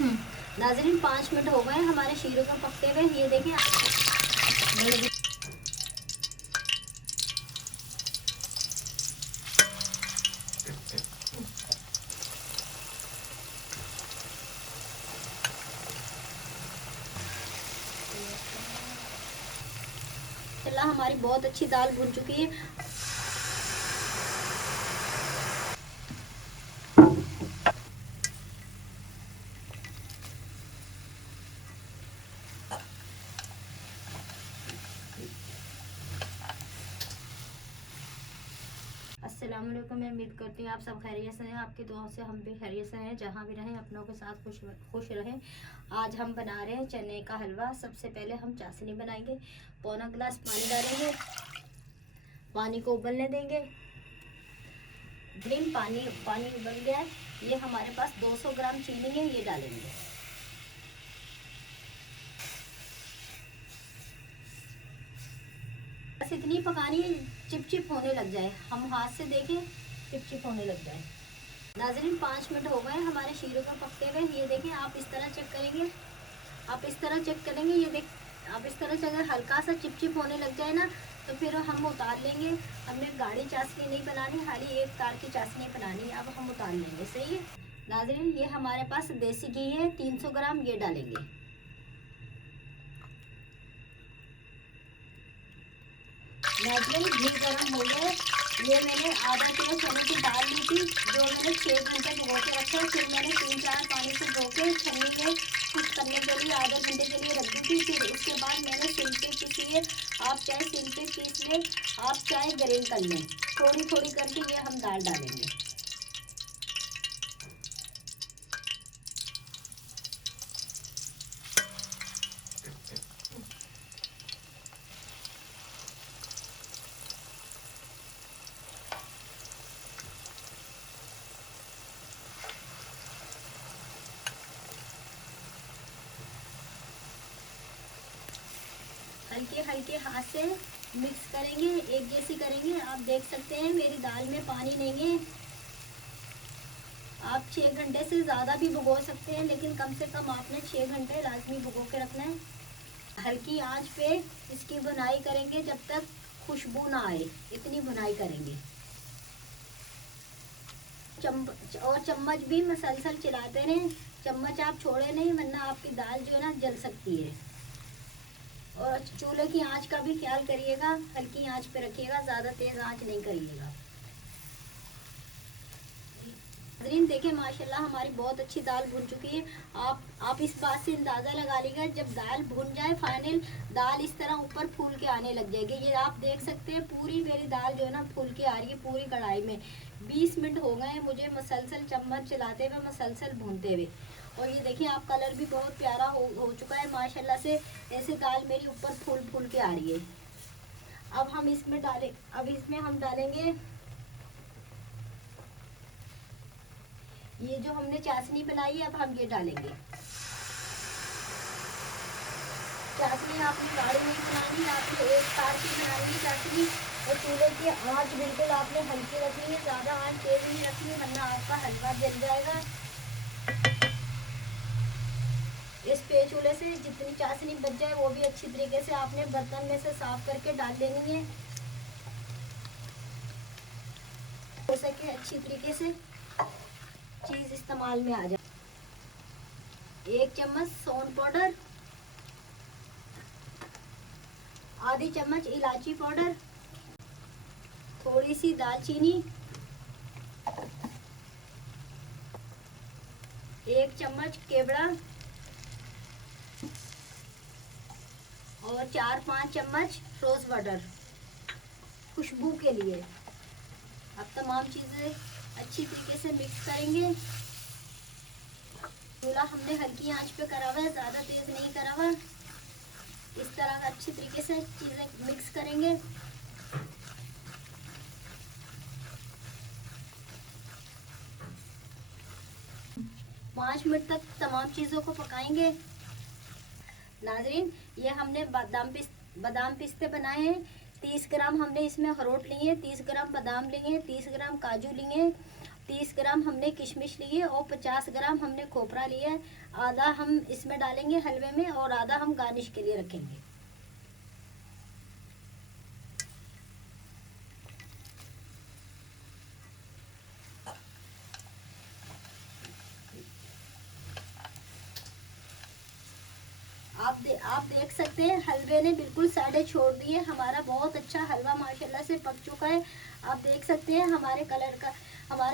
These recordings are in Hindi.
नाजरीन 5 मिनट हो गए हमारे शीरों को पकते हुए। ये देखें चला हमारी बहुत अच्छी दाल भुन चुकी है। अस्सलाम वालेकुम। मैं उम्मीद करती हूँ आप सब खैरियत से हैं। आपकी दुआ से हम भी खैरियत से हैं। जहाँ भी रहें अपनों के साथ खुश रहें। आज हम बना रहे हैं चने का हलवा। सबसे पहले हम चाशनी बनाएंगे। पौना गिलास पानी डालेंगे, पानी को उबलने देंगे। ग्रीन पानी उबल गया है। ये हमारे पास 200 ग्राम चीनी है, ये डालेंगे। बस इतनी पकानी है चिपचिप होने लग जाए, हम हाथ से देखें चिपचिप होने लग जाए। नाजरीन 5 मिनट हो गए हमारे शीरों को पकते हुए। ये देखें, आप इस तरह चेक करेंगे, आप इस तरह चेक करेंगे। ये देख, आप इस तरह से अगर हल्का सा चिपचिप होने लग जाए ना, तो फिर हम उतार लेंगे। हमें गाढ़ी चाशनी नहीं बनानी, खाली एक तार की चाशनी बनानी है। अब हम उतार लेंगे, सही है। नाजरीन ये हमारे पास देसी घी है 300 ग्राम, ये डालेंगे। नाजरीन घी गर्म हो गया। ये मैंने आधा किलो चने की दाल ली थी, जो मैंने 6 घंटे भिगो के रखा। फिर मैंने 3-4 पानी से धो के छन्नी में कुछ करने के लिए आधे घंटे के लिए रख दी थी। फिर उसके बाद मैंने सिल पे पीसी है। आप चाहे सिल पे पीस लें, आप चाहे ग्राइंड कर लें। थोड़ी थोड़ी करके ये हम दाल डालेंगे। हल्के हल्के हाथ से मिक्स करेंगे, एक जैसी करेंगे। आप देख सकते हैं मेरी दाल में पानी नहीं है। आप 6 घंटे से ज़्यादा भी भिगो सकते हैं, लेकिन कम से कम आपने 6 घंटे लाजमी भिगो के रखना है। हल्की आंच पे इसकी भुनाई करेंगे जब तक खुशबू ना आए, इतनी भुनाई करेंगे। चम्मच भी मसलसल चलाते रहें। चम्मच आप छोड़े नहीं, वरना आपकी दाल जो है ना जल सकती है। और चूल्हे की आंच का भी ख्याल करिएगा, हल्की आंच पे रखिएगा, ज़्यादा तेज़ आंच नहीं करिएगा। नाज़रीन देखें माशाल्लाह हमारी बहुत अच्छी दाल भुन चुकी है। आप इस बात से अंदाज़ा लगा लीजिएगा, जब दाल भुन जाए फाइनल, दाल इस तरह ऊपर फूल के आने लग जाएगी। ये आप देख सकते हैं पूरी मेरी दाल जो है ना फूल के आ रही है पूरी कढ़ाई में। 20 मिनट हो गए हैं मुझे मसलसल चम्मच चलाते हुए, मसलसल भूनते हुए। और ये देखिए आप कलर भी बहुत प्यारा हो चुका है माशाल्लाह से। ऐसे दाल मेरी ऊपर फूल फूल के आ रही है। अब इसमें हम डालेंगे ये जो हमने चाशनी बनाई है। अब हम ये डालेंगे। चाशनी आपने गाढ़ी नहीं बनानी, आपने एक तार की बनानी है चाशनी। और चूल्हे की आंच बिल्कुल आपने हल्की रखनी है, ज़्यादा आंच तेज नहीं रखनी, वरना आपका हलवा जल जाएगा। इस पेचूले से जितनी चाशनी बच जाए वो भी अच्छी तरीके से आपने बर्तन में से साफ करके डाल देनी है, हो सके अच्छी तरीके से चीज़ इस्तेमाल में आ जाए। 1 चम्मच सौंठ पाउडर, आधी चम्मच इलायची पाउडर, थोड़ी सी दालचीनी, 1 चम्मच केवड़ा और 4-5 चम्मच रोज वाटर खुशबू के लिए। अब तमाम चीज़ें अच्छी तरीके से मिक्स करेंगे। चूल्हा हमने हल्की आंच पे करा हुआ है, ज़्यादा तेज़ नहीं करा हुआ। इस तरह अच्छी तरीके से चीज़ें मिक्स करेंगे। पाँच मिनट तक तमाम चीज़ों को पकाएंगे। नाजरीन ये हमने बादाम पिस्ते बनाए हैं। 30 ग्राम हमने इसमें अखरोट लिए, 30 ग्राम बादाम लिए, 30 ग्राम काजू लिए, 30 ग्राम हमने किशमिश लिए और 50 ग्राम हमने खोपरा लिया है। आधा हम इसमें डालेंगे हलवे में और आधा हम गार्निश के लिए रखेंगे। आप देख सकते हैं हलवे ने बिल्कुल साइडें छोड़ दिए। हमारा बहुत अच्छा हलवा माशाल्लाह से पक चुका है। आप देख सकते हैं हमारे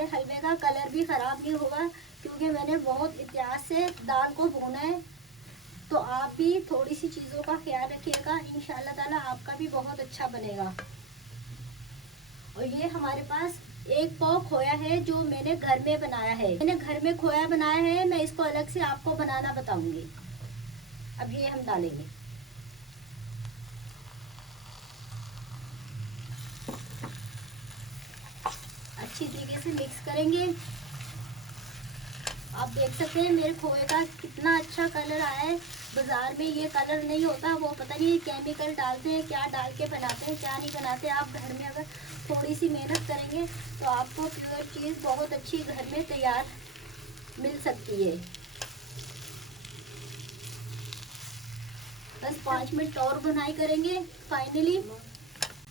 हलवे का कलर भी ख़राब नहीं हुआ, क्योंकि मैंने बहुत एहतियात से दाल को भूना है। तो आप भी थोड़ी सी चीज़ों का ख्याल रखिएगा, इंशाल्लाह ताला आपका भी बहुत अच्छा बनेगा। और ये हमारे पास 1 पाव खोया है जो मैंने घर में बनाया है। मैंने घर में खोया बनाया है, मैं इसको अलग से आपको बनाना बताऊंगी। अब ये हम डालेंगे। अच्छी तरीके से मिक्स करेंगे। आप देख सकते हैं मेरे खोए का कितना अच्छा कलर आया है। बाजार में ये कलर नहीं होता, वो पता नहीं केमिकल डालते हैं, क्या डाल के बनाते हैं क्या नहीं बनाते। आप घर में अगर थोड़ी सी मेहनत करेंगे तो आपको प्योर चीज़ बहुत अच्छी घर में तैयार मिल सकती है। बस 5 मिनट और बुनाई करेंगे। फाइनली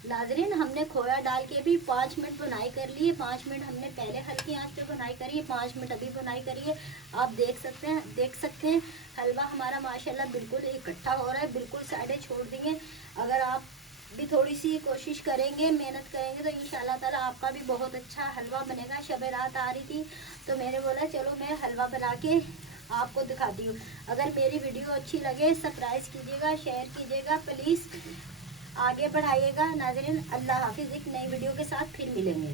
नाजरीन, हमने खोया डाल के भी 5 मिनट बुनाई कर ली है। 5 मिनट हमने पहले हल्की आंच पे बुनाई करी है, 5 मिनट अभी बुनाई करी है। आप देख सकते हैं हलवा हमारा माशाल्लाह बिल्कुल इकट्ठा हो रहा है, बिल्कुल साइडें छोड़ देंगे। अगर आप भी थोड़ी सी कोशिश करेंगे, मेहनत करेंगे तो इंशाल्लाह ताला आपका भी बहुत अच्छा हलवा बनेगा। शब रात आ रही थी तो मैंने बोला चलो मैं हलवा बना के आपको दिखाती हूँ। अगर मेरी वीडियो अच्छी लगे सब्सक्राइब कीजिएगा, शेयर कीजिएगा, प्लीज़ आगे बढ़ाइएगा। नाज़रीन, अल्लाह हाफिज़। एक नई वीडियो के साथ फिर मिलेंगे।